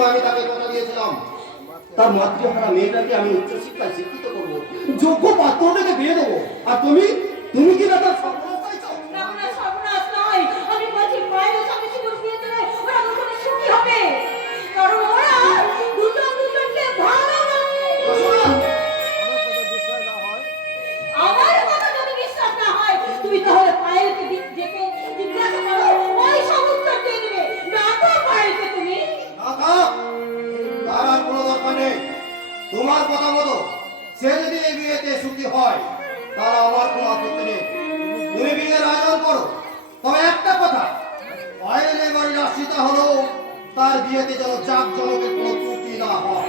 সময় আমি তাকে কথা দিয়েছিলাম তার মাতৃহারা মেয়েটাকে আমি উচ্চশিক্ষায় শিক্ষিত করবো, যোগ্য পাত্রটাকে বিয়ে দেবো। আর তুমি তুমি কি না তার সর্বনাশ চাইছো? না না, সর্বনাশ নয়, আমি বলছি পায়েলের সঙ্গে শিমুল বিয়ে দিলে ওরা দুজনে সুখী হবে, কারণ ওরা দুজনকে ভালোবাসে। আমার কথা যদি বিশ্বাস না হয় তুমি তাহলে পায়েলকে ডেকে জিজ্ঞাসা করো, ওই সব উত্তর দিয়ে দেবে। না তো পায়েলকে তুমি তার আর কোনো দরকার নেই। তোমার কথা মতো সে যদি এই বিয়েতে সুখী হয় তার আমার কোনো আপত্তি নেই। তুমি বিয়ের আয়োজন করো, তবে একটা কথা, পায়েলে বাড়ির আশ্রিতা হলো তার বিয়েতে যেন জাঁকজমকের কোনো ত্রুটি না হয়।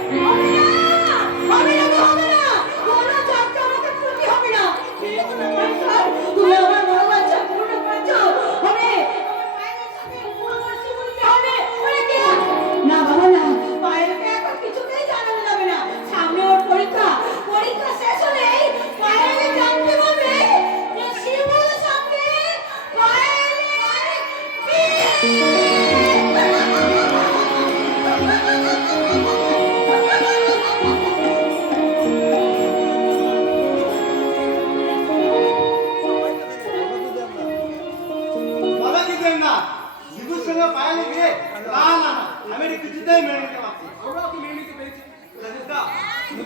হবে না, হবে না, কোনো জাঁকজমকের ত্রুটি হবে না। তুমি আমার মনোবাঞ্ছা পূর্ণ করছো, হবে পায়েলের সাথে পূর্ণবর্তী বলতে হবে। না বাবা না, পায়েলকে এখন কিছুতেই জানানো যাবে না। সামনে ওর পরীক্ষা, পরীক্ষা শেষ হলেই পায়েলে জানতে হবে যে শিমুলের সঙ্গে পায়েলের বিয়ে।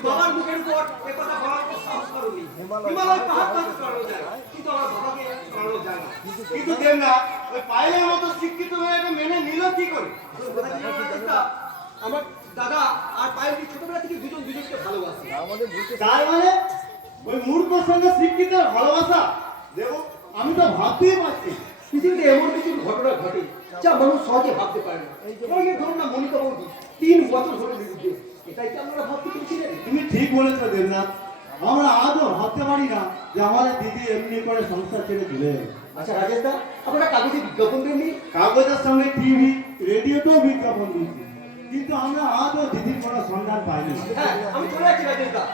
বাবার মুখের উপর একথা বলার সাহস করোনি। হিমালয় পাহাড় পাহাড় চড়ানো যায়, কিন্তু আমার বাবাকে চড়ানো যায় না। কিন্তু দেবনাথ ওই পায়েলের মতো শিক্ষিত মেয়েকে মেনে নিল কি করে? আমার দাদা আর পায়েলকে ছোটবেলা থেকে দুজনকে ভালোবাসে। তার মানে ওই মূর্খর সঙ্গে শিক্ষিত ভালোবাসা? দেখো আমি তো ভাবতেই পারছি পৃথিবীতে এমন কিছু ঘটনা ঘটে যা মানুষ সহজে ভাবতে পারে না। এই ধরুন না, মনিকা বৌদি 3 বছর ধরে বিরুদ্ধে, এটাই কি আপনারা ভাবতে পেরেছিলেন? তুমি ঠিক বলেছো দেবনাথ, আমরা আজও ভাবতে পারি না যে আমাদের দিদি এমনি করে সংসার ছেড়ে চলে যাবে। আচ্ছা রাজেশ দা, আপনারা কাগজে বিজ্ঞাপন দেননি? কাগজের সঙ্গে টিভি রেডিওতেও বিজ্ঞাপন দিচ্ছি, কিন্তু আমরা আজও দিদির কোনো সন্ধান পাইনি। হ্যাঁ, আমি চলে যাচ্ছি রাজেশ দা।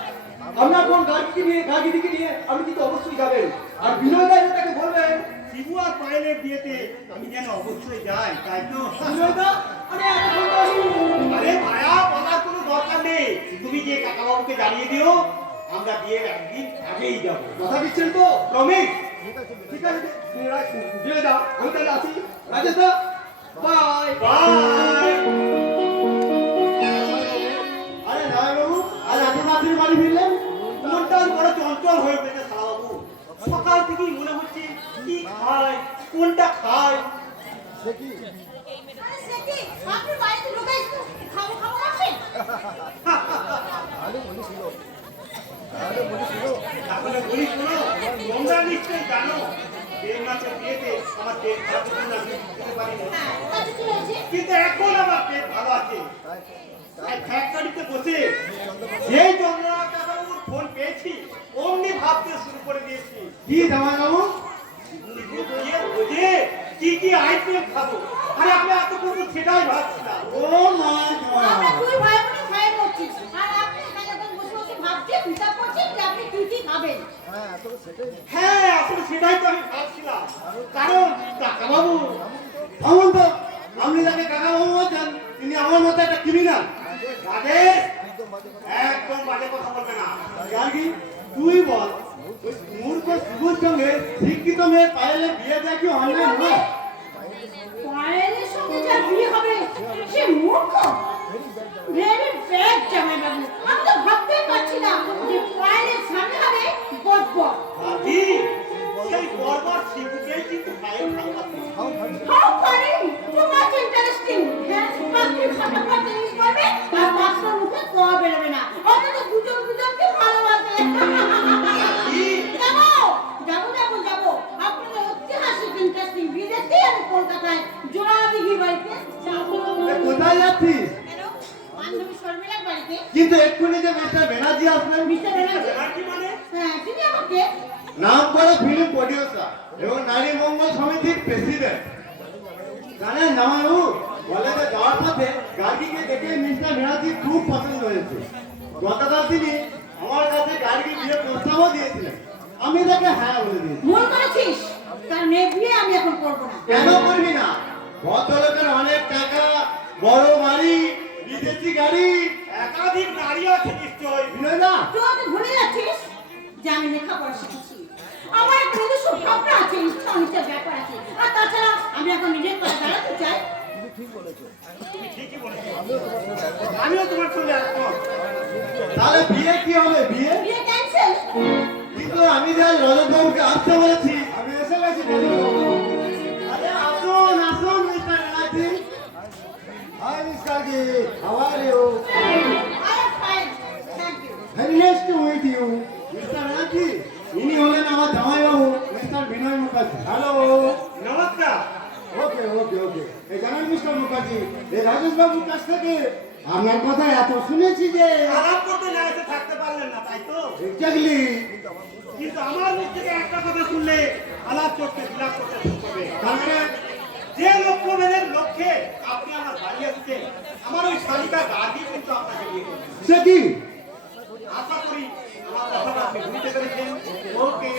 আপনার বোন গার্গিদিকে নিয়ে আপনি কিন্তু অবশ্যই যাবেন। আর বিনয় দা তাকে বলবেন শিবু আর পায়েলের বিয়েতে আমি যেন অবশ্যই যাই, তাই তো? বিনয় দা, আরে ভায়া, বলার কোনো দরকার নেই। তুমি যে কাকাবাবুকে জানিয়ে দিও আমরা বিয়ের একদিন আগেই যাবো। কথা দিচ্ছেন তো? প্রমিস? ঠিক আছে, বিনয় দা, আমি তাহলে আসি। রাজেশ দা, বাই বাই। আরে নারায়ণবাবু, আজ এত রাত্রির বাড়ি ফিরলেন? মনটা বড় চঞ্চল হয়ে উঠেছে শালাবাবু। সকাল থেকেই মনে হচ্ছে কি খায়, কোনটা খায়। আপনি বাড়িতে ঢুকে খাবো খাবো আসেন। তাহলে বলি শোনো, তোমরা নিশ্চয়ই জানো দেবনাথের বিয়েতে আমার পেট খারাপ ছিল না, আমি খেতে পারিনি। কিন্তু এখন আমার পেট ভালো আছে। ফ্যাক্টরিতে বসে যেই চন্দ্রনাথ কাকাবাবুর ফোন পেয়েছি অমনি ভাবতে শুরু করে দিয়েছি। কি জামাইবাবু? কি কি আইটেম খাবো, আরে আপনি এত করবো সেটাই ভাবছি না। ও মা, আমরা দুই ভাই বোন খাই করছি আর আপনি এখানে বসে বসে ভাবছেন, হিসাব করছেন যে আপনি কি কি খাবেন। হ্যাঁ, আসলে সেটাই তো আমি ভাবছিলাম। কারণ কাকাবাবু এমন তো, আপনি যাকে কাকাবাবু বলছেন তিনি আমার মতো একটা ক্রিমিনাল। একদম বাজে কথা বলবে না। গার্গী, তুই বল, ওই মূর্খ শিবুর সঙ্গে শিক্ষিত মেয়ে পায়েলে বিয়ে দেয় কি অনলাইন নয়? পায়েলের সঙ্গে যার বিয়ে হবে সে মূর্খ, ভেরি ব্যাড জামাইবাবু। আমি তো ভাবতেই পারছি না যে পায়েলের সামনে হবে বটবট। গার্গী, সেই বর্বর শিবুকেই কিন্তু পায়েল ভালোবাসে। How funny! Too much interesting. হ্যাঁ, আপনি ফটাফট জিনিস করবে আর মাস্টার মুখে কোয়া বেরোবে না। অথচ দুজনকে ভালোবাসে। যাবো। আপনাদের ঐতিহাসিক ইন্টারেস্টিং বিদেশে আমি কলকাতায় জোড়াদিঘি বাড়িতে যাবো। কোথায় যাচ্ছিস? কেন? বান্ধবী শর্মিলার বাড়িতে। কিন্তু এক্ষুনি যে মিস্টার ব্যানার্জি আসলেন। মিস্টার ব্যানার্জি মানে? হ্যাঁ, তিনি আমাকে নাম করা ফিল্ম প্রডিউসার এবং নারী মঙ্গল সমিতির প্রেসিডেন্ট। জানেন জামাইবাবু, কলেজে যাওয়ার পথে গার্গীকে দেখে মিস্টার ব্যানার্জি খুব পছন্দ হয়েছে। গতকাল তিনি আমার কাছে গার্গী বিয়ে প্রস্তাবও দিয়েছিলেন, আমি তাকে হ্যাঁ বলে দিয়েছি। ভুল করেছিস, তার মেয়ে বিয়ে আমি এখন করবো না। কেন করবি না? ভদ্রলোকের অনেক টাকা, বড় বাড়ি, বিদেশ গাড়ি একাধিক নারী আছে নিশ্চয়। বিনয় দা তুই তো ভুলে যাচ্ছিস যে আমি লেখাপড়া শিখেছি। আমার একটা নিজস্ব ভাবনা আছে, ইচ্ছা অনিচ্ছার ব্যাপার আছে। আর তাছাড়া আমি এখন নিজের পায়ে দাঁড়াতে চাই। তুমি ঠিকই বলেছো, আমিও তোমার সঙ্গে একমত। তাহলে বিয়ে কি হবে? বিয়ে বিয়ে ক্যান্সেল। কিন্তু আমি যে আজ রজতবাবুকে আসতে বলেছি, আমি এসে গেছি রজতবাবু। আরে আসুন আসুন mister Banerjee. Hi mister ji, how are you? I am fine, thank you. Very nice to meet you. Mister Banerjee, ইনি হলেন আমার জামাইবাবু মিস্টার বিনয় মুখার্জি। হ্যালো। নমস্কার। ওকে ওকে ওকে। এই জানেন মিস্টার মুখার্জি, এই রাজেশ বাবুর কাছ থেকে আপনার কথা এত শুনেছি যে আলাপ করতে না এসে থাকতে পারলেন না, তাই তো? এক্স্যাক্টলি। কিন্তু আমার মুখ থেকে একটা কথা শুনলে আলাপ করতে বিলাপ করতে শুরু করবে। তার মানে যে লক্ষ্যভেদের লক্ষ্যে আপনি আমার বাড়ি আসছেন, আমার ওই শালিকা গার্গী কিন্তু আপনাকে বিয়ে করবে। সে কি? আশা করি আমার কথাটা আপনি বুঝতে পেরেছেন। ওকে।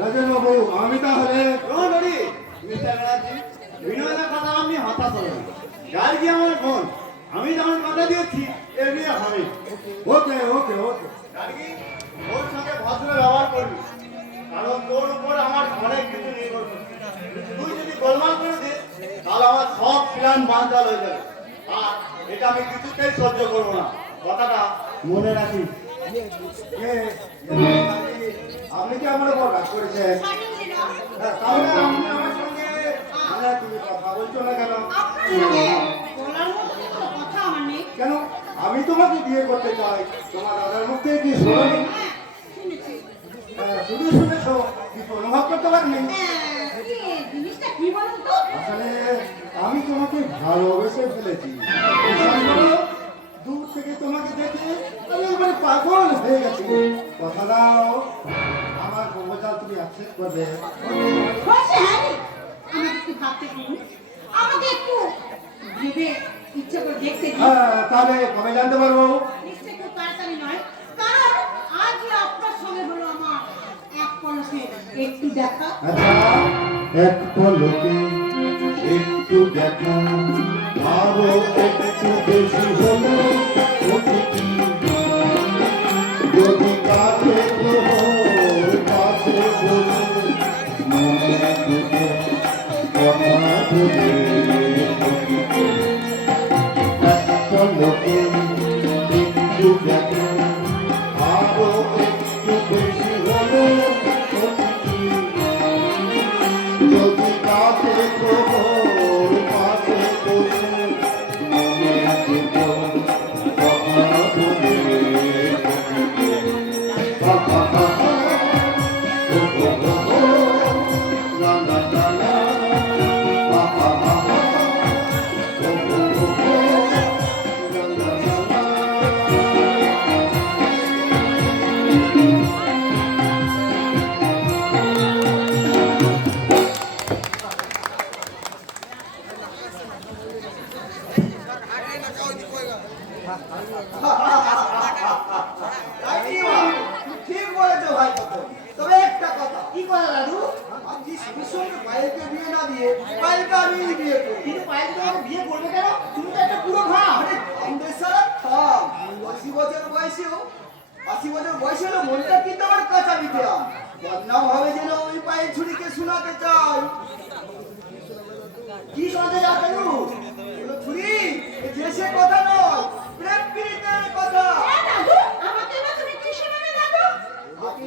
রাজেশ বাবু, আমি তাহলে মিস্টার ব্যানার্জি, বিনয়ের কথা আপনি হতাশ হলেন। গার্গী আমার বোন, আমি যেমন কথা দিয়েছি এ বিয়ে হবে। ওকে ওকে ওকে। গার্গী, ওর সঙ্গে ভদ্র ব্যবহার করবি, কারণ তোর উপর আমার অনেক কিছু নির্ভর করছে। তুই যদি গোলমাল করে দিস তাহলে আমার সব প্ল্যান বানচাল হয়ে যাবে, আর এটা আমি কিছুতেই সহ্য করবো না। কথাটা মনে রাখিস। আপনি কি আমার উপর রাগ করেছেন? Certainly not. হ্যাঁ, তাহলে আপনি আমার সঙ্গে মানে তুমি কথা বলছো না কেন? আপনার সঙ্গে বলার মতো কোনো কথা আমার নেই। কেন? আমি তোমাকে বিয়ে করতে চাই, তোমার দাদার মুখ থেকে কি শোনি? হ্যাঁ, শুনেছি। শুধু শুনেছো, কিছু অনুভব করতে পারিনি। কি জিনিসটা কি বলুন তো? আসলে আমি তোমাকে ভালোবেসে ফেলেছি। বিশ্বাস করো, দূর থেকে তোমাকে দেখে আমি একবারে পাগল হয়ে গেছি। কথা দাও, আমার প্রপোজাল তুমি অ্যাকসেপ্ট করবে? বলছে হ্যাঁ রে। আমাকে একটু ভাবতে দিন, আমাকে একটু ভেবে ইচ্ছে করে দেখতে দিন। হ্যাঁ, তাহলে কবে জানতে পারবো? নিশ্চয়ই খুব তাড়াতাড়ি নয়, কারণ আজ আপনার সঙ্গে হলো আমার এক পলকে একটু দেখা। আচ্ছা, এক পলকে একটু দেখা, আরো একটু বেশি হলো অতিথি। যদি কাছে তোর পাশে বলে মনে দুটো কথা বলে, এক পলকে একটু দেখা, আরো একটু বেশি হলো অতিথি। যদি কাছে তোর পাশে বসে মনে দুটো কথা বলে, ঠিক বলেছো ভাই কত। তবে একটা কথা, কি করে দাদু? আপনি শিবির সঙ্গে পায়েলকে বিয়ে না দিয়ে পায়েলকে আমি বিয়ে করি। কিন্তু পায়েল তোমাকে বিয়ে করবে কেন? তুমি তো একটা পুরো ভাব। আরে আমাদের সারা থাম। 80 বছর বয়সেও 80 বছর বয়সে হলো মনটা কিন্তু আমার কাঁচা বিটে আম। বদনাম হবে যেন ওই পায়েল ছুরিকে শোনাতে চাই। কি শোনাতে যাও দাদু? বলো ছুরি, এ দেশে কথা নয়, প্রেম প্রীতির কথা। হ্যাঁ দাদু, আমাকে না তুমি কি শোনাবে দাদু? আপনি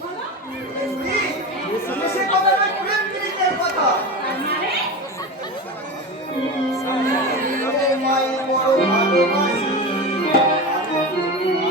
বলো। দেশে কথা নয়, প্রেম প্রীতির কথা। তার মানে মায়ের বড় ভালোবাসি, বড় ভালোবাসি।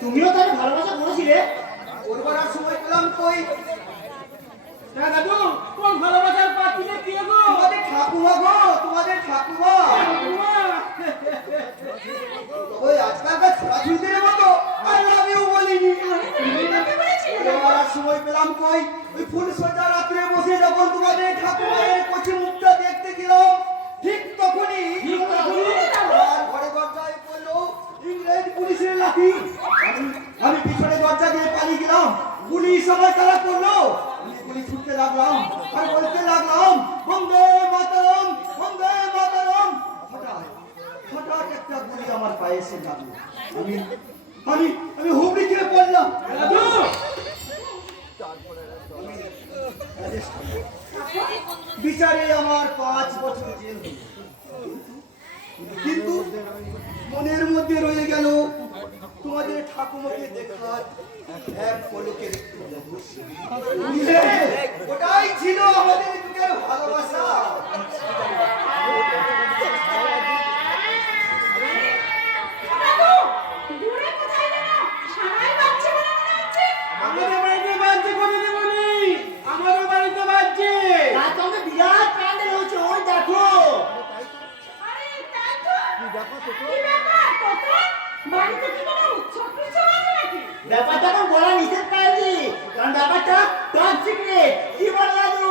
তুমিও তাকে ভালোবাসা করেছিলে? করবার আর সময় পেলাম কই? হ্যাঁ দাদু, তোমার ভালোবাসার পাত্রীটা কে গো? তোমাদের ঠাকুমা গো, তোমাদের ঠাকুমা। ওই আজকালকার ছোড়াছুড়িদের মতো আই লাভ ইউ বলিনি। করবার আর সময় পেলাম কই? ওই ফুল সজ্জা রাত্রে বসে যখন তোমাদের ঠাকুমায়ের কচি মুখটা দেখতে গেলাম, ঠিক তখনই আর ঘরে দরজায় পড়লো ইংরেজ পুলিশের লাঠি। আমি পিছনে দরজা দিয়ে পালিয়ে গেলাম। পুলিশ আমার তারা করলো। আমি গুলি ছুটতে লাগলাম আর বলতে লাগলাম বন্দে মাতরম, বন্দে মাতরম। হঠাৎ হঠাৎ একটা গুলি আমার পায়ে এসে লাগলো। আমি আমি আমি হুমড়ি খেয়ে পড়লাম। বিচারে আমার 5 বছর জেল হলো। কিন্তু মনের মধ্যে রয়ে গেল তোমাদের ঠাকুমাকে দেখার এক পলকের একটু রহস্য। ওটাই ছিল আমাদের যুগের ভালোবাসা। আমাদের বাড়িতে বাজছে করে দেবনি, আমাদের বাড়িতে বাজছে। তার সঙ্গে বিরাট প্যান্ডেল হচ্ছে, ওই দেখো। ব্যাপারটা তো বলা নিষেধ পাইনি, কারণ ব্যাপারটা টপ সিক্রেট। কি বল দাদু?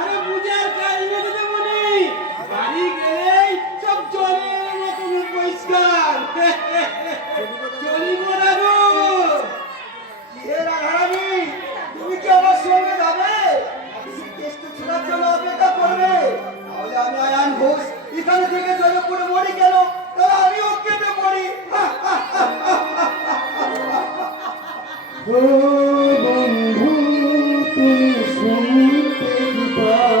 আরে বুঝার কাজ নেই দেবনি, বাড়ি গেলেই সব জলের মতন পরিষ্কার। চলিব দাদু। হে রাধারানী, তুমি কি আমার সঙ্গে যাবে? কেসটা ছোড়ার জন্য অপেক্ষা করবে? তাহলে আমি আয়ান ঘোষ এখানে থেকে জলে পড়ে মরে গেল, তাহলে আমিও কেটে পড়ি। ও বন্ধু তুমি শুনতে কি পাও?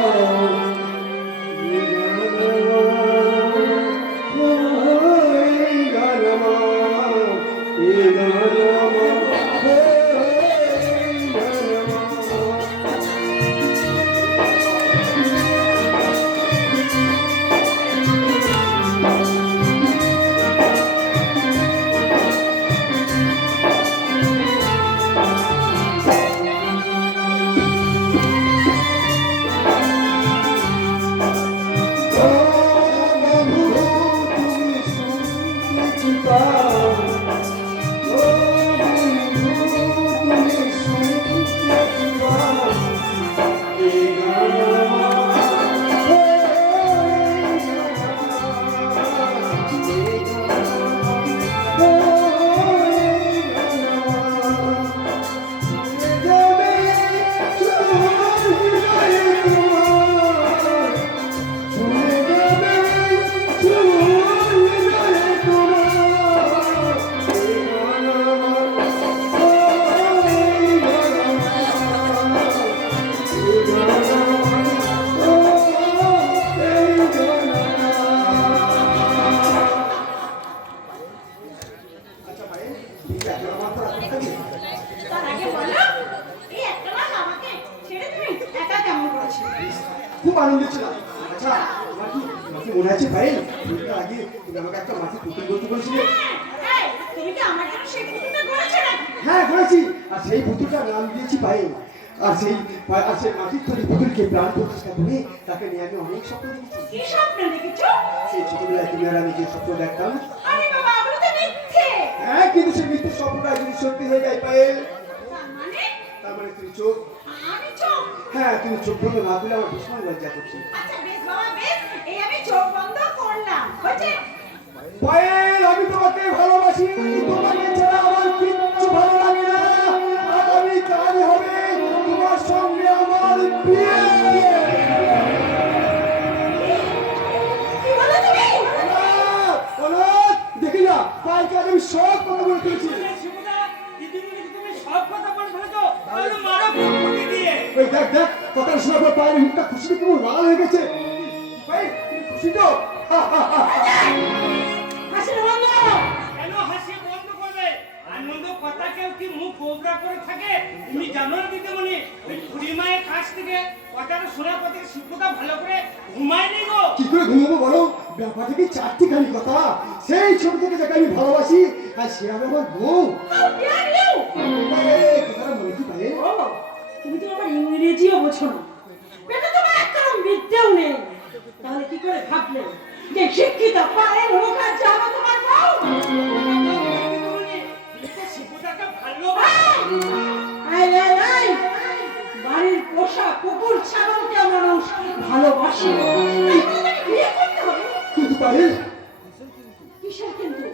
এই গানমা, এই গানমা, এই গানমা। খুব আনন্দ ছিলাম। আচ্ছা আমার কি মনে আছে ভাই, আগে তুমি আমাকে একটা মাটি পুতুল করতে বলছিলে? হ্যাঁ করেছি, আর সেই পুতুলটার নাম দিয়েছি পায়েল। আর সেই মাটির তৈরি পুতুলকে প্রাণ প্রতিষ্ঠা করে তাকে নিয়ে আমি অনেক স্বপ্ন দেখেছি। সেই ছোটবেলায় তুমি আর আমি যে স্বপ্ন দেখতাম, হ্যাঁ কিন্তু সেই মিথ্যে স্বপ্নটা যদি সত্যি হয়ে যায় পায়েল, তার মানে তুমি চোখ, হ্যাঁ তুমি চোখ বন্ধ না করলে আমার ভীষণ লজ্জা করছে। পায়েল আমি তোমাকে ভালোবাসি, তোমাকে ছাড়া আমার কিচ্ছু ভালো লাগে না। আগামী কাল হবে তোমার সঙ্গে আমার বিয়ে। দেখি না পায়েলকে আমি সব কথা বলে ফেলেছি। ওই দেখ দেখ কথা শোনার পর পায়ের মুখটা খুশিতে কেমন লাল হয়ে গেছে। পায়েল তুমি খুশি তো? আনন্দ কথা কেউ কি মুখ গোবরা করে থাকে? তুমি জানো না দিদিমণি, ওই খুড়ি মায়ের কাছ থেকে কথাটা শোনার পর থেকে শিক্ষকটা ভালো করে ঘুমায়নি গো। কি করে ঘুমাবো বলো? ব্যাপারটা কি চারটিখানি কথা। সেই ছোট থেকে যাকে আমি ভালোবাসি আর সে হবে আমার বউ। How dare you? এই কথাটা মনে কি পারে? ও, তুমি তো আমার ইংরেজিও বোঝো না। এটা তোমার একটা বিদ্যেও নেই। তাহলে কি করে ভাবলে যে শিক্ষিত পারে লোক আর যাবে তোমার বউ? শিবুটাকে ভালো এই, এই, এই, বাড়ির পোষা কুকুর ছাগলকে মানুষ ভালোবাসে, তাই বলে তাকে বিয়ে করতে হবে? কিন্তু পারে কিসের কিন্তু?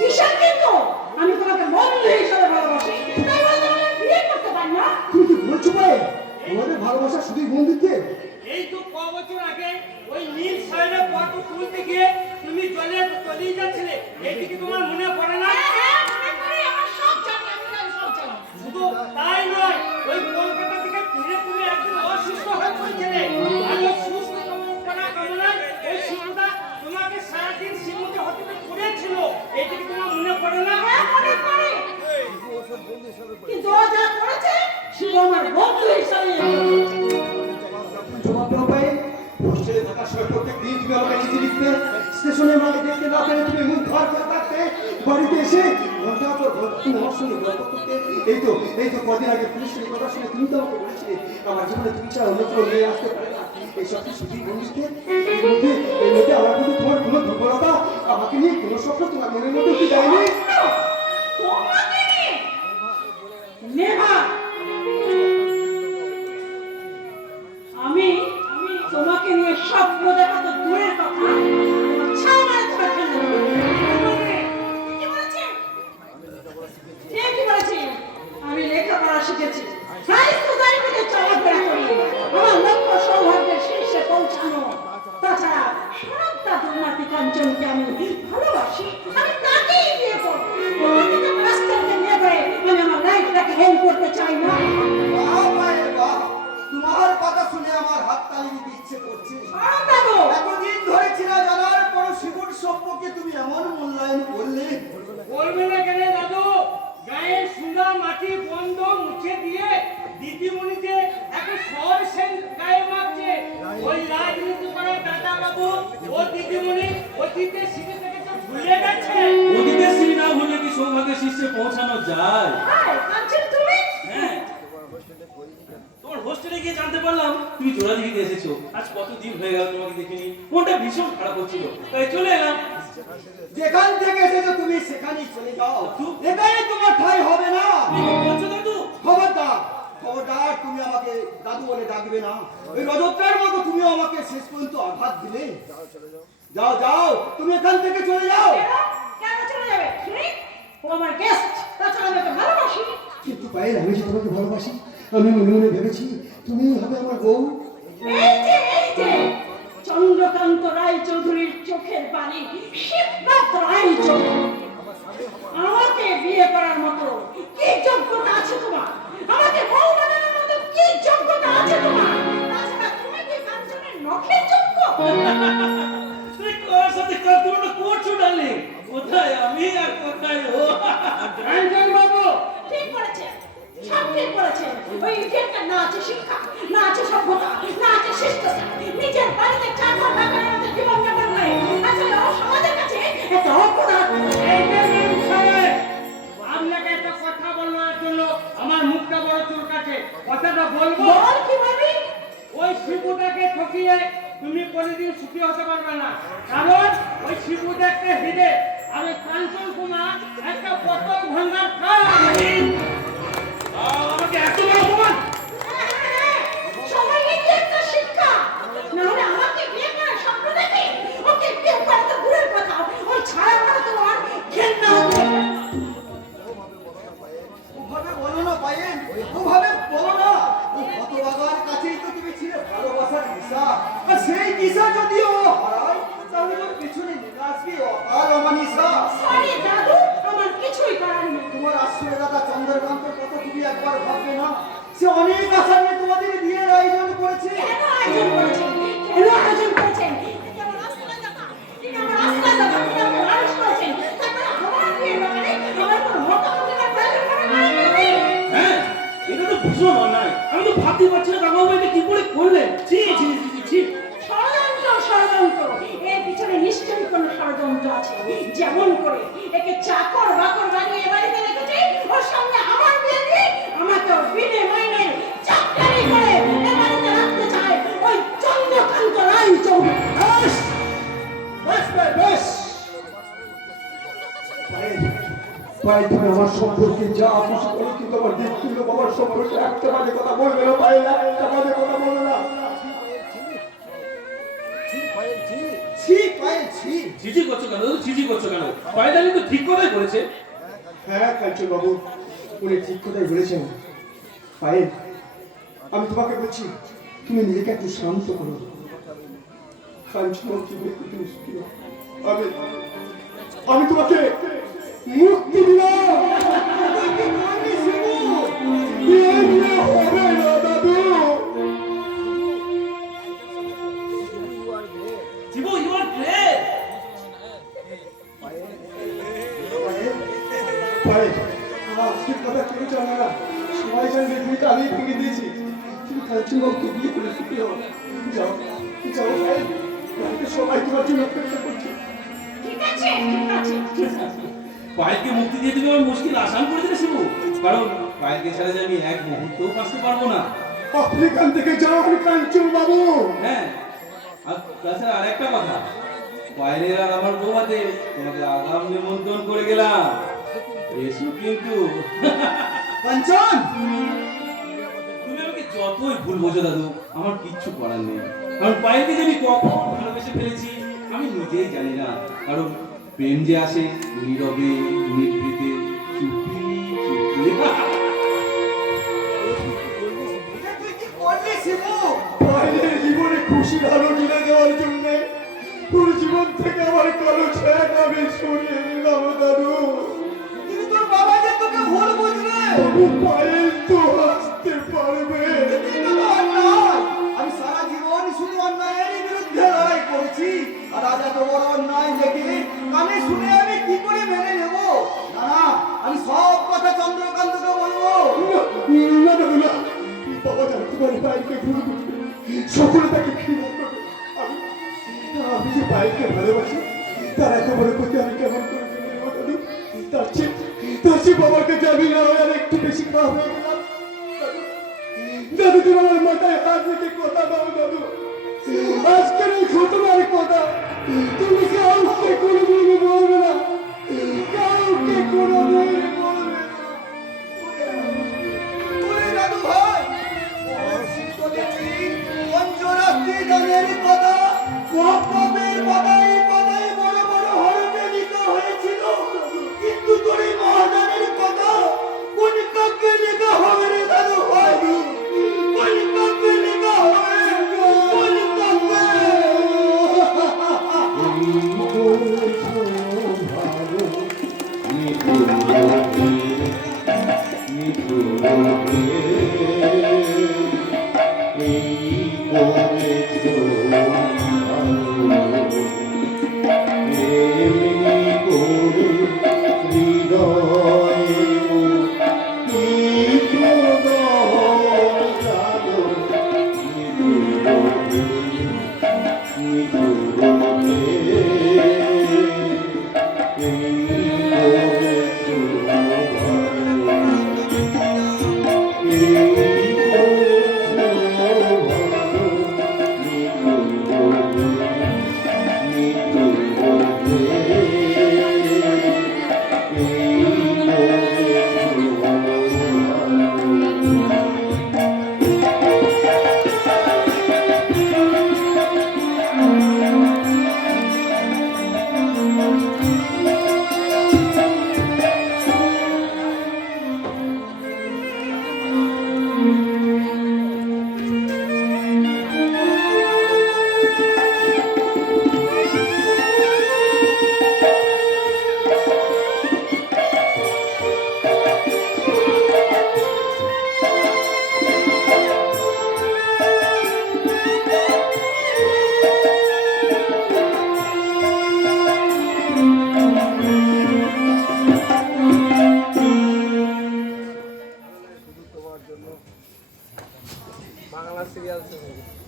কিসের কিন্তু? আমি তোমাকে বন্ধু হিসেবে ভালোবাসি, তাই বলে তোমাকে বিয়ে করতে পারি না? তুমি কি বলছো পারে? আমাদের ভালোবাসা শুধুই বন্ধুত্বে? এই তো ক বছর আগে ওই নীল সাইডে পথ তুলতে গিয়ে তুমি জলে তলিয়ে যাচ্ছিলে, এইদিকে তোমার মনে পড়ে না? হ্যাঁ, মনে পড়ে, আমার সব জানি, আমি সব জানি। শুধু তাই নয়, ওই কলকাতা থেকে ফিরে তুমি একদিন অসুস্থ হয়ে পড়েছিলে। আর ওই সুস্থ করা কামনায় ওই শিশুটা তোমাকে সারাদিন শিমুতে হতে করেছিল, এইদিকে তোমার মনে পড়ে না? হ্যাঁ, মনে পড়ে। কিন্তু ও যা করেছে, শুধু আমার বন্ধু হিসাবে। জবাব দাও পারে। হোস্টেলে থাকার সময় প্রত্যেক দিন তুমি আমাকে চিঠি লিখতে, স্টেশনে আমাকে দেখতে না পেলে তুমি মুখ ভার করে থাকতে, বাড়িতে এসে ঘন্টার পর ঘন্টা তুমি আমার সঙ্গে গল্প করতে। এই তো কদিন আগে পুলিশের কথা শুনে তুমি তো আমাকে বলেছিলে আমার জীবনে তুমি ছাড়া অন্য কেউ নিয়ে আসতে পারে না। এই সব কি শুধুই বন্ধুত্বে? এর মধ্যে আমার কিন্তু তোমার কোনো দুর্বলতা, আমাকে নিয়ে কোনো স্বপ্ন তোমার মনের মধ্যে কি যায়নি? তোমাকে নিয়ে? নেভার। আমি তোমাকে নিয়ে স্বপ্ন দেখা তো দূরের কথা, ছাড়া তোমার জন্য। কি বলেছেন? ঠিকই বলেছেন। আমি লেখাপড়া শিখেছি, হাই সোসাইটিতে চলাফেরা করি, আমার লক্ষ্য সৌভাগ্যের শীর্ষে পৌঁছানো। তাছাড়া সনাতন দুর্নাতি কাঞ্চনকে আমি ভালোবাসি, আমি তাকেই বিয়ে করব। অন্যদিকে মাস্টারকে নিয়ে গিয়ে আমি আমার লাইফটাকে হেল্প করতে চাই না। বাহ মায়ের বাহ, তোমার কথা শুনে আমার হাত তালি দিতে ইচ্ছে করছে। দাদু, এতদিন ধরে চিনা জানার পর শিবুর সম্পর্কে তুমি এমন মূল্যায়ন করলে। বলবে না কেন দাদু? গায়ের সুন্দা মাটি বন্ধ মুছে দিয়ে দিদিমণি যে একটা সর সেন গায়ে মাখছে, ওই রাজনীতি করা দাদা বাবু ও দিদিমণি অতীতে শিখে থেকে তো ভুলে গেছে। অতীতের সিঁড়ি না ভুললে কি সৌভাগ্যের শীর্ষে পৌঁছানো যায়? হাই কাঞ্চন, তুমি? হ্যাঁ, তোমার হোস্টেলে গিয়ে জানতে পারলাম তুমি চোরাদিঘিতে এসেছো। আজ কতদিন হয়ে গেল তোমাকে দেখিনি, মনটা ভীষণ খারাপ হচ্ছিল, তাই চলে এলাম। যেখান থেকে এসেছো তুমি সেখানেই চলে যাও, এখানে তোমার ঠাঁই হবে না। তুমি কি বলছো দাদু? খবরদার, খবরদার, তুমি আমাকে দাদু বলে ডাকবে না। ওই রজতার মতো তুমি আমাকে শেষ পর্যন্ত আঘাত দিলে। যাও যাও, তুমি এখান থেকে চলে যাও। কেন চলে যাবে? শুনি, ও আমার গেস্ট, তাছাড়া আমি ওকে ভালোবাসি। কিন্তু পায়েল, আমি যে তোমাকে ভালোবাসি, আমি মনে মনে ভেবেছি তুমি হবে আমার বউ। এই যে চন্দ্রকান্ত রায় চৌধুরীর চোখের বাণী, শিবনাথ রায় চৌধুরী, আমাকে বিয়ে করার মতো কি যোগ্যতা আছে তোমার? আমাকে বউ বানানোর মতো কি যোগ্যতা আছে তোমার? তাছাড়া তুমি কি কাঞ্চনের নখের যোগ্য? তুমি কার সাথে কার তুলনা করছো ডার্লিং? কোথায় আমি আর কোথায় ও? কাঞ্চন বাবু, ঠিক করেছেন, সব ঠিক করেছেন। ওই ইডিয়েটটার না আছে শিক্ষা, না আছে সভ্যতা, না আছে শিষ্টাচার, নিজের বাড়িতে চাকর বাকরের মতো জীবনযাপন করে, আসলে ও সমাজের কাছে একটা অপরাধ। এই যে নীল সাহেব, আপনাকে একটা কথা বলবার জন্য আমার মুখটা বড় চুলকাছে। কথাটা বলবো? বল কি বলবি? ওই শিবুটাকে ঠকিয়ে তুমি কোনোদিন সুখী হতে পারবে না, কারণ ওই শিবুটা একটা হিরে আর ওই কাঞ্চন কুমার একটা বোতল ভাঙার কাজ। আমাকে এত বড় অপমান! সবাই ইডিয়েটটার শিক্ষা, না হলে আমাকে বিয়ে করে স্বপ্ন দেখে ওকে বিয়ে করে তো দূরের কথা, ওই ছায়া করে তোমার ঘেন্না হবে। ওভাবে বলো না পায়েল, ওভাবে বলো না। ওই হতভাগার কাছেই তো তুমি ছিলে ভালোবাসার দিশা, আর সেই দিশা যদি ও হারায় তাহলে ওর পিছনে নেমে আসবে অকাল অমানিসা। সরি দাদু, আমার কিছুই করার নেই। তোমার আশ্রয়দাতা চন্দ্রকান্তের কথা তুমি একবার ভাববে না? সে অনেক আশা নিয়ে তোমাদের বিয়ের আয়োজন করেছে। কেন আয়োজন করেছেন? কেন আয়োজন করেছেন? তিনি আমার আশ্রয়দাতা, তিনি আমার আশ্রয়দাতা, তিনি আমাকে মানুষ করেছেন। তারপরে আমার বিয়ের ব্যাপারে আমার কোনো মতামত দেওয়ার প্রয়োজন মনে করেন না। হ্যাঁ, এটা তো ভীষণ অন্যায়। আমি তো ভাবতে পারছি না কাকাবাবু এটা কি করে করলেন। ছি ছি ছি ছি ছি। ষড়যন্ত্র, ষড়যন্ত্র, এর পায়েল তুমি আমার সম্পর্কে যা খুশি করো, কিন্তু আমার দেখছিল বাবার সম্পর্কে একটা বাজে কথা বলবে না পায়েল, একটা বাজে কথা বলবে না। ছি পায়েল ছি। ঝিঝি করছো কেন দাদু, ঝিঝি করছো কেন? পায়দানি তো ঠিক কথাই করেছে। হ্যাঁ কাঞ্চন বাবু, উনি ঠিক কথাই বলেছেন। পায়েল, আমি তোমাকে বলছি তুমি নিজেকে একটু শান্ত করো। কাঞ্চন বাবু কি বলতে তুমি সুখী হও। আমি তোমাকে মুক্তি দিলাম। বিয়ে হবে না দাদু। জীবু, you are great. পায়েল, আজকের কথা কেউ জানে না, সবাই জানবে বিয়েটা আমি ভেঙে দিয়েছি। তুমি কাঞ্চন বাবুকে বিয়ে করে সুখী হও। যাও যাও পায়েল, বাড়িতে সবাই তোমার জন্য অপেক্ষা করছে। ঠিক আছে ঠিক আছে ঠিক আছে। পায়েলকে মুক্তি দিয়ে তুমি আমার মুশকিল আসান করে দিলে শিবু, কারণ পায়েলকে ছাড়া যে আমি এক মুহূর্তও বাঁচতে পারবো না। আপনি এখান থেকে যান কাঞ্চন বাবু। হ্যাঁ, আর তাছাড়া আরেকটা কথা, পায়েলের আর আমার বৌমাতে তোমাকে আগাম নিমন্ত্রণ করে গেলাম, এসো কিন্তু। কাঞ্চন, তুমি আমাকে যতই ভুল বোঝো দাদু, আমার কিচ্ছু করার নেই, কারণ পায়েলকে যে আমি কখন ভালোবেসে ফেলেছি আমি নিজেই জানি না। কারণ প্রেম যে আসে নীরবে, নিভৃতে, চুপি চুপি। তুই কি করলি শিবু? পায়েলের জীবনে খুশির আলো জ্বলে দেওয়ার জন্য ওর জীবন থেকে আমার কালো ছায়াকে আমি সরিয়ে দিলাম দাদু। কিন্তু তোর বাবা যে তোকে ভুল বুঝবে। তবু পায়েল তো হাসতে পারবে। এটা তো অন্যায়। আমি সারা জীবন শুধু অন্যায়ের বিরুদ্ধে লড়াই করেছি, আর আজ এত বড় অন্যায় দেখে কানে শুনে আমি কি করে মেনে নেব? না না, আমি সব কথা চন্দ্রকান্তকে বলবো। না দাদু না, বাবা জানতে পারে পায়েলকে ভুল বুঝবে, সকলে তাকে ঘৃণা করবে। আমি যে পায়েলকে ভালোবাসি তার এত বড় ক্ষতি আমি কেমন করে মেনে নেব দাদু? তার চেয়ে বাবার কাছে আমি না হয় আর একটু বেশি খাওয়া হয়ে গেলাম। দাদু তুমি আমার মাথায় হাত রেখে কথা দাও দাদু। আজকের এই ঘটনার কথা তুমি কাউকে কোনোদিন বলবে না, কাউকে কোনোদিন বলবে না। ওরে দাদু ভাই, শীতলেছি পঞ্চরাত্রি দানের কথা মহাপ্রভের পদায় পদায় বড় বড় হরফে লিখা হয়েছিল, কিন্তু তোর এই মহাদানের কথা কোন কাব্যে লেখা হবে রে দাদু ভাই? কোন কাব্যে লেখা হবে? কোন কাব্যে?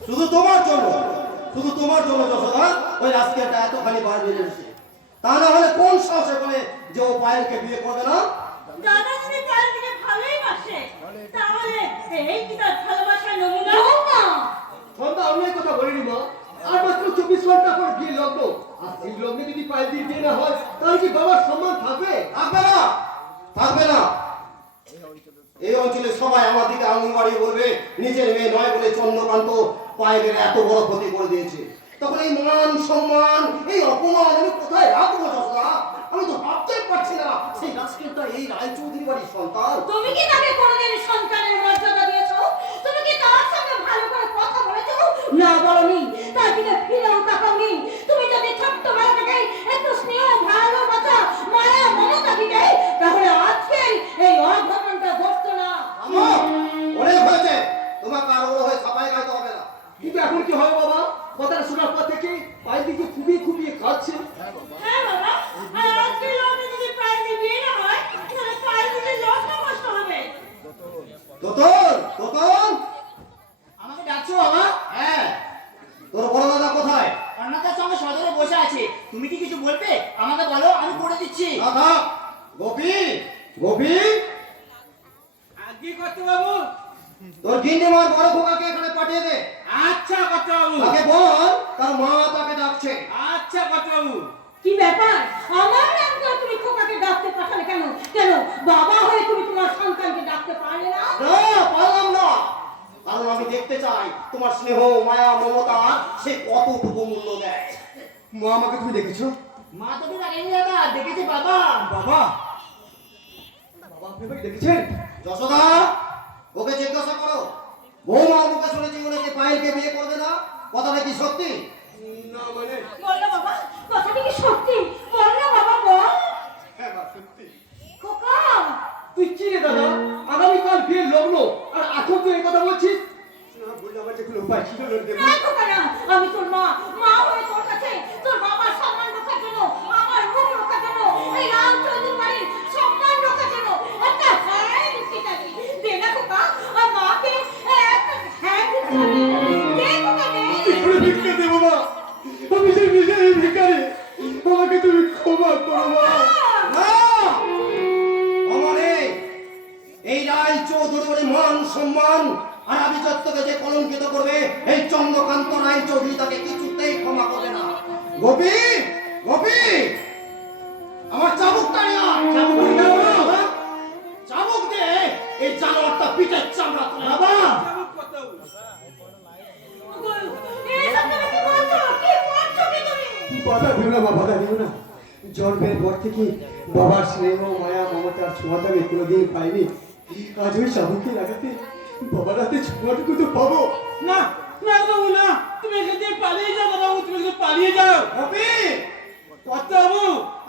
শুধু তোমার জন্য, শুধু তোমার জন্য যশোদা ওই আজকেটা এতখানি বার বেরিয়েছে। তা না হলে কোন সাহসে বলে যে ও পায়েলকে বিয়ে করবে না? দাদা যদি পায়েলকে ভালোই বাসে, তাহলে এই কি তার ভালোবাসার নমুনা? না সন্ধ্যা আমি এই কথা বলিনি মা। আর মাত্র 24 ঘন্টা পর বিয়ে লগ্ন, আর সেই লগ্নে যদি পায়েল দিয়ে বিয়ে না হয় তাহলে কি বাবার সম্মান থাকবে? থাকবে না। থাকবে না। এই অঞ্চলে সবাই আমার দিকে আঙুল বাড়িয়ে বলবে নিজের মেয়ে নয় বলে চন্দ্রকান্ত পায়েলের এত বড় ক্ষতি করে দিয়েছে। তখন এই মান সম্মান এই অপমান আমি কোথায় রাখবো যশোদা? আমি তো ভাবতেই পারছি না সেই রাজকীয়টা এই রায়চৌধুরী বাড়ির সন্তান। তুমি কি তাকে কোনোদিন সন্তানের মর্যাদা দিয়েছো? তুমি কি তার সঙ্গে ভালো করে কথা বলেছো? না বলনি। তার দিকে ফিরেও তাকাওনি। তুমি যদি ছোট্টবেলা থেকে একটু স্নেহ ভালোবাসা মায়া মমতা দিতে তাহলে আজকে এই অঘটনটা ঘটতো না। আমো অনেক হয়েছে, তোমাকে আর ওর হয়ে ছাপাই গাইতে হবে না। কিন্তু এখন কি হয় বাবা? কথাটা শোনার পর থেকে পায়েল দিকে খুবই খুবই কাঁদছে। হ্যাঁ বাবা, আর আজকে লোকে যদি পায়েলে বিয়ে না হয় তাহলে পায়েলে লজ্জা কষ্ট হবে। তোতন তোতন, আমাকে ডাকছো বাবা? হ্যাঁ তোর বড় দাদা কোথায়? অন্যদের সঙ্গে সদরে বসে আছে। তুমি কি কিছু বলবে? আমাকে বলো, আমি করে দিচ্ছি। দাদা গোপী, গোপী আগে কত বাবু? তোর গিন্ডিমার বড় খোকাকে এখানে পাঠিয়ে দে। আচ্ছা কত বাবু। তাকে বল তার মা তাকে ডাকছে। আচ্ছা কত বাবু। কি ব্যাপার? আমার নাম করে তুমি খোকাকে ডাকতে পাঠালে কেন? কেন বাবা হয়ে তুমি তোমার সন্তানকে ডাকতে পারলে না? না পারলাম না, কারণ আমি দেখতে চাই তোমার স্নেহ মায়া মমতা সে কতটুকু মূল্য দেয়। মা আমাকে তুমি দেখেছো? মা তো ঠিক আগেই দাদা দেখেছি বাবা। বাবা, বাবা আপনি আমাকে দেখেছেন? যশোদা ওকে জিজ্ঞাসা করো, বৌমার মুখে শুনেছি উনি কি পায়েলকে বিয়ে করবে না, কথাটা কি সত্যি? না মানে বল না বাবা, কথাটা কি সত্যি? বল না বাবা, বল। হ্যাঁ মা সত্যি। খোকা, তুই কি রে দাদা? আগামীকাল বিয়ের লগ্ন আর এখন তুই এই কথা বলছিস? না বললে আমার যে কোনো উপায় ছিল না দেবো। না খোকা না, আমি তোর মা, মা হয়ে তোর কাছে তোর বাবার সম্মান রক্ষার জন্য, আমার মুখ রক্ষার জন্য, এই রাম চৌধুরী বাড়ির সম্মান রক্ষার জন্য একটা হ্যাঁ দিতে চাই। দে না খোকা, আর মাকে একটা হ্যাঁ দিতে চাই। দে খোকা, দে। কি করে ভিক্ষা দেবো মা? আমি সেই বিশাল ভিখারি, আমাকে তুমি ক্ষমা করো মা। না অমরে, এই রায় চৌধুরীর মান সম্মান আর আভিজাত্যকে যে কলঙ্কিত করবে এই চন্দ্রকান্ত রায় চৌধুরী তাকে কিছুতেই ক্ষমা করবে না। গোপী, গোপী আমার চাবুকটা নিয়ে আয়। চাবুক নিয়ে আয়, হ্যাঁ? চাবুক দে এই জানোয়ারটা পিঠের চামড়া তুলে। বাবা এসব তুমি কি করছো? কি করছো কি তুমি? বাধা দিও না মা, বাধা দিও না। জন্মের পর থেকে বাবার স্নেহ মায়া মমতার ছোঁয়াটা আমি কোনোদিন পাইনি। আজ ওই শাবুকের আঘাতে বাবার হাতে ছোঁয়াটুকু তো পাবো। না না বাবু না, তুমি এখান থেকে পালিয়ে যাও বাবু, তুমি এখান থেকে পালিয়ে যাও। গোপী বাবু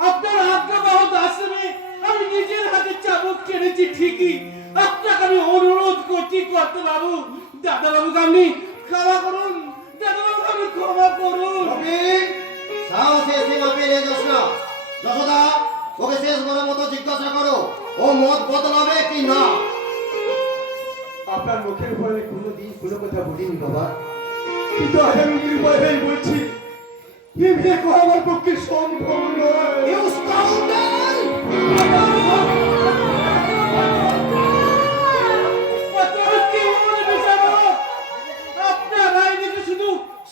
আপনার আজ্ঞা বাহক আশ্রমে আমি নিজের হাতে চাবুক কেনেছি ঠিকই, আপনাকে আমি অনুরোধ করছি করতে বাবু, দাদা বাবুকে আপনি ক্ষমা করুন, দাদা বাবুকে আপনি ক্ষমা করুন। গোপী সাহসে সীমা পেরিয়ে যাস না। যশোদা ওকে শেষবারের মতো জিজ্ঞাসা করো ও মত বদলাবে কি না। আপনার মুখের উপর আমি কোনোদিন কোনো কথা বলিনি বাবা, কিন্তু আজ আমি নির্ভয় বলছি এ বিয়ে করা আমার পক্ষে সম্ভব নয়। You scoundrel! আপনার আইনে শুধু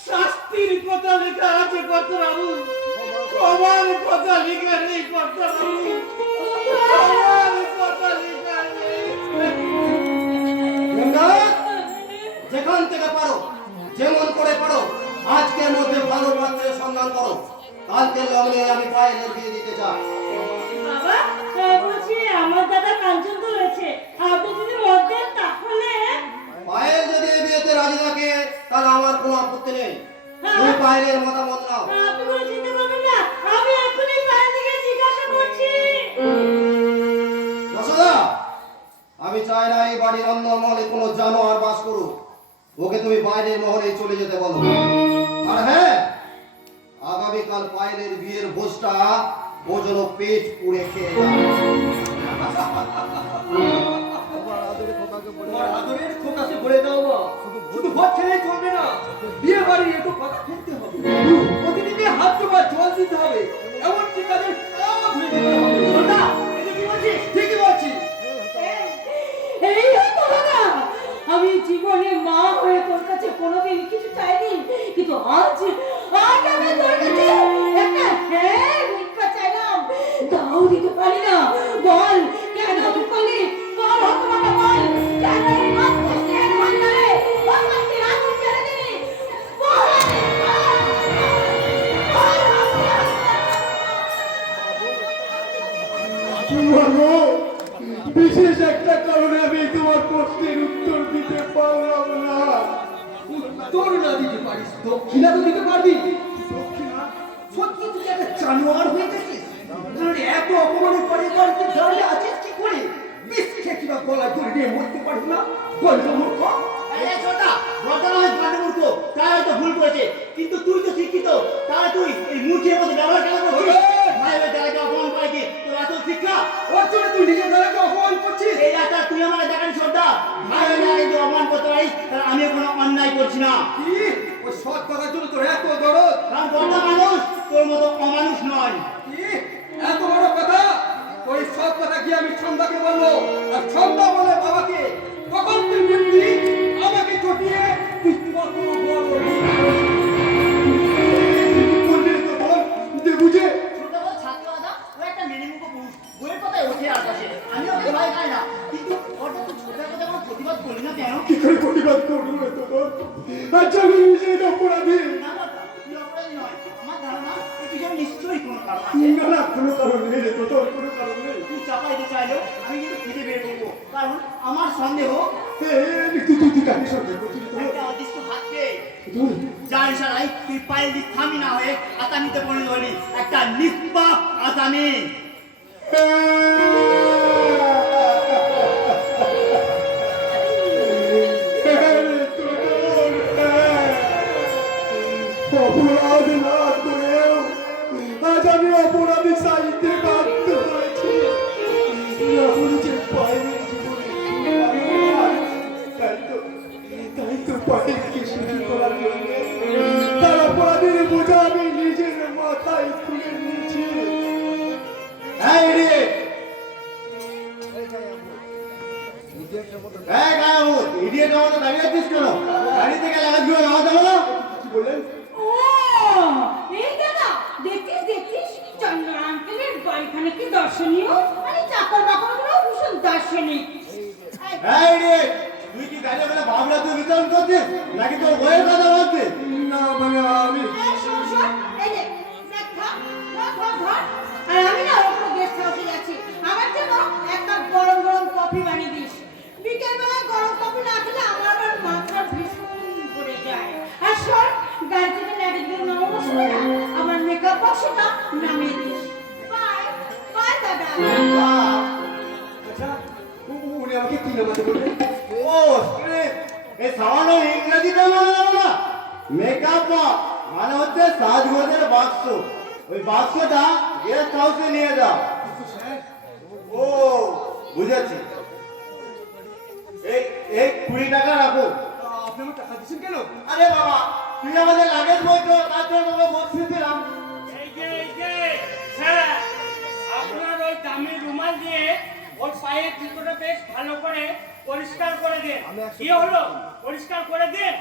শাস্তির কথা লেখা আছে কত বাবু, ক্ষমার কথা লেখা নেই কত বাবু, ক্ষমার কথা লেখা নেই। গঙ্গা, যেখান থেকে পারো যেমন করে পারো আজকের মধ্যে ভালো পাত্রের সন্ধান করো। কালকে লগ্নে আমি পায়েলের বিয়ে দিতে চাই। বাবা, বলছি আমার দাদা কাঞ্চন তো রয়েছে, আপনি যদি মত দেন তাহলে। পায়েল যদি এই বিয়েতে রাজি থাকে তাহলে আমার কোনো আপত্তি নেই। তুমি পায়েলের মতামত নাও। আপনি কোনো চিন্তা করবেন না, আমি এখনই পায়ের দিকে জিজ্ঞাসা করছি। যশোদা আমি চাই না এই বাড়ির অন্য মহলে কোনো জানোয়ার বাস করুক, ওকে তুমি বাইরের মহলে চলে যেতে বলো। আর হ্যাঁ আগামীকাল পায়েলের বিয়ের ভোজটা ও যেন পেট পুড়ে খেয়ে যায়। তোমার আদরের খোকাকে বলে দাও মা, শুধু ভোজ খেলেই চলবে না, বিয়ে বাড়ির একটু কথা খেলতে হবে, প্রতিদিনই হাত ধোয়া জল দিতে হবে, এমনকি তাদের কাজ হয়ে যেতে হবে। শোনা, এটা কি বলছিস? ঠিকই বলছি। এই তো দাদা, আমি জীবনে মা হয়ে তোর কাছে কোনোদিন কিছু চাইনি, কিন্তু আজ আমি তোর কাছে একটা হ্যাঁ ভিক্ষা চাইলাম, তাও দিতে পারি না। বল কেন দক্ষিণা তো দিতে পারবি? দক্ষিণা? সত্যি তুই একটা জানোয়ার হয়ে গেছিস? তাহলে এত অপমানের পরে বাড়িতে দাঁড়িয়ে আছিস কি করে? বিষ খেয়ে কিবা গলায় দড়ি দিয়ে মরতে পারিস না? বললো মূর্খ। এই ছোটা, বর্তমান হয় মূর্খ, তাই হয়তো ভুল করেছে, কিন্তু তুই তো শিক্ষিত, তাই তুই এই মূর্খের মতো ব্যবহার কেন করছিস? ভাইয়ের দ্বারাকে অপমান করেছি, তোর এত শিক্ষা? ওর জন্য তুই নিজের দ্বারাকে অপমান করছিস? এই রাস্তা তুই আমার দেখানি শ্রদ্ধা, ভাইয়ের দ্বারা যদি অপমান করতে পারিস, তাহলে আমিও কোনো অন্যায় করছি না। কি? ওই সৎ কথার জন্য তোর এত দরদ? কারণ বর্তমান মানুষ তোর মতো অমানুষ নয়। কি? এত বড় কথা? ওই সৎ কথা কি আমি ছন্দাকে বলবো? আর ছন্দা বলে বাবাকে? কখন তুই বুঝবি আমাকে চটিয়ে তুই কত বড় করলি তো বল যে বুঝে? ছোট বড় ছাত্র আদা, ও একটা মেনেমুখো পুরুষ, বইয়ের কথায় ওঠে আর বসে। আমি ওকে ভয় খাই না, কিন্তু ওটা তুই ছোটার কথা কোনো প্রতিবাদ করলি না কেন? কি করে প্রতিবাদ করবো রে তোর? আচ্ছা আমি নিজেই অপরাধী। না বাবা, তুই অপরাধী নয়। আমার ধারণা এর পিছনে নিশ্চয়ই কোনো কারণ আছে। না না কোনো কারণ নেই রে তোর, কোনো কারণ নেই। তুই চাপাইতে চাইলেও আমি কিন্তু খুঁজে বের করবো, কারণ আমার সন্দেহ তুই কাকে সন্দেহ করছিস তোর? একটা অদৃষ্ট হাতকে যার ইশারায় তুই পায়ের দিক থামি না হয়ে আসামিতে পরিণত হলি, একটা নিষ্পাপ আসামি। অপরাধ না করেও আজ আমি অপরাধী সাহিত্যে বাধ্য হয়েছি। রাহুল যে পায়ের জীবনে তাই তো পায়েরকে সুখী করার জন্য তার অপরাধের বোঝা আমি নিজের মাথায় তুলে নিয়েছি। এই ইডিয়েট! এই গায়ামুর, ইডিয়েটের মতো দাঁড়িয়ে আছিস কেন? গাড়ি থেকে লাগাচ্ছিল নামাতে হলো? কি বললেন? ও এই দাদা, দেখছিস চন্দ্র আঙ্কেলের বাড়িখানে কি দর্শনীয়? আরে চাকর বাকরগুলো ভীষণ দার্শনিক। এই ইডিয়েট! তুই কি গাড়ি ওখানে ভাবলা তুই বিতরণ করছিস? নাকি তোর বইয়ের কথা বলছিস? না মানে আমি এই শোন, এই যে দেখ, ধর। আর আমি না ওর গেস্ট হাউসে যাচ্ছি, আমার জন্য এক কাপ গরম গরম কফি বানিয়ে দিস। বিকেলবেলায় গরম কফি না খেলে আমার আবার মাথা ভীষণ ঘুরে যায়। আর শোন, গাড়ি থেকে নাড়িগুলো নামানোর সময় না আমার মেকআপ বক্সটা নামিয়ে দিস। বাই দাদা। আচ্ছা উনি আমাকে কি নামাতে বললেন? ও স্ক্রিপ্ট! এই সামান্য ইংরেজিটা মনে হলো না? মেকআপ বক্স মানে হচ্ছে সাজগোজের বাক্স। ওই বাক্সটা গেস্ট হাউসে নিয়ে যাও। ও বুঝেছি। এই 20 টাকা রাখো। আপনি আমার টাকা দিচ্ছেন কেন? আরে বাবা, তুই আমাদের লাগেজ বলছো, তার জন্য তোকে বক্সি দিলাম। এই যে স্যার, আপনার ওই দামি রুমাল দিয়ে ওর পায়ের জুতোটা বেশ ভালো করে পরিষ্কার করে দিন। কি হলো? পরিষ্কার করে দিন।